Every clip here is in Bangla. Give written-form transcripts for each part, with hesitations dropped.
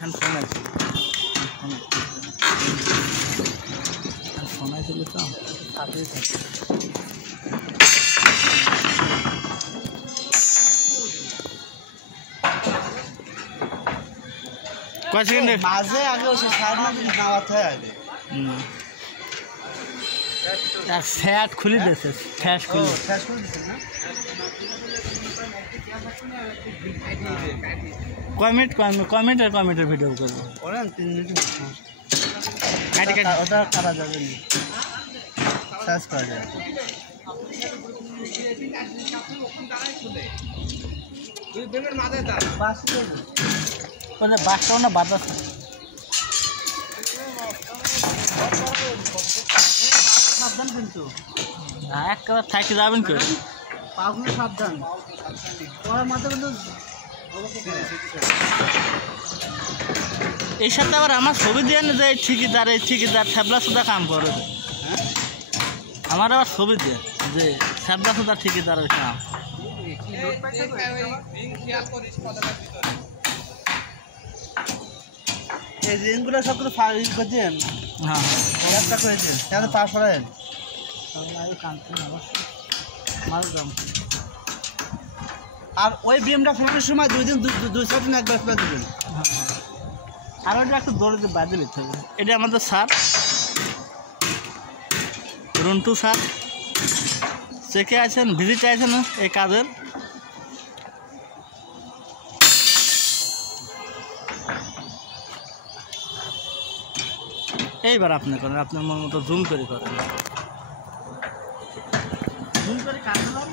ফোন আছে তো কয় সেকেন্ডে মাঝে আগে ওসে সাইড না যদি নামাতে হয় আগে এক ফ্যাট খুলে দিয়েছে ফ্যাট খুলে শেষ করে দিচ্ছেন না কমেন্টের ভিডিও করবো ওরা 3 মিনিট কাটি কাটি ওটা কাটা যাবে না সার্চ করা যাবে দুই দিনের মাঝে দাও বাস করবে ওটা বাসটা না বাতাস সাবধান কিন্তু একবার থাকি যাবেন কেউ পাগুলো সাবধান ওরা মাথা কিন্তু এই সাথে আবার আমার ছবি দিয়ে না যে ঠিকিদার থ্যাবলা সুদা কাম করে আমার আবার ছবি দিয়ে যে থ্যাবলা সুদা ঠিকিদারের কাম এই রিংগুলো সবগুলো ফাইল করছেন হ্যাঁ একটা করেছেন কেন পাস করেন আর ওই বিএমটা ফোনের সময় দুই সাইড একবার ফেলে দেবেন আর ওটা একটু দৌড়ে বাজে লিখতে হবে এটা আমাদের স্যার রন্টু স্যার চেকে আছেন ভিজিটে আছেন এই কাজের এইবার আপনি করেন আপনার মন মতো জুম করে করেন জুম করে কাটলাম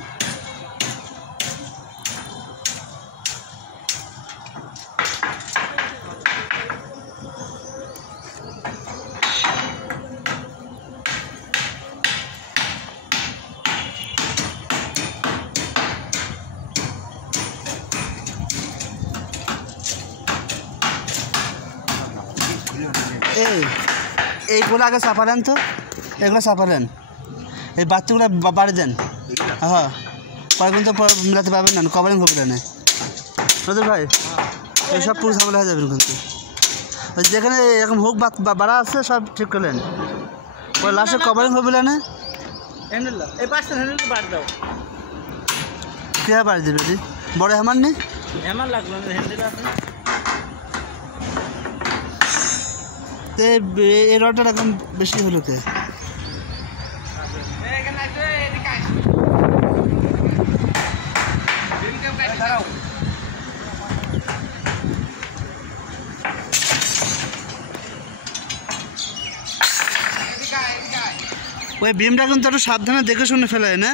এইগুলো আগে চাপালেন তো এগুলো চাপালেন এই বাচ্চাগুলো বাড়ি দেন হ্যাঁ পরে কিন্তু মিলাতে পারবেন না কভারিং হবে না নজর ভাই এইসব পুরো ঝামেলা হয়ে যাবেন কিন্তু যেখানে এরকম হুক বাড়া আছে সব ঠিক করলেন পরে লাস্টে কভারিং হবে না হ্যান্ডেল এই পাঁচটা হ্যান্ডেল বাড়ি দাও কীভাবে বাড়ি দেবে জি বড় হ্যামার নেই হ্যামার লাগলো না হ্যান্ডেল আছে এই রডটা এরকম বেশি হলো কে ওই বিমটা কিন্তু একটু সাবধানে দেখে শুনে ফেলায় না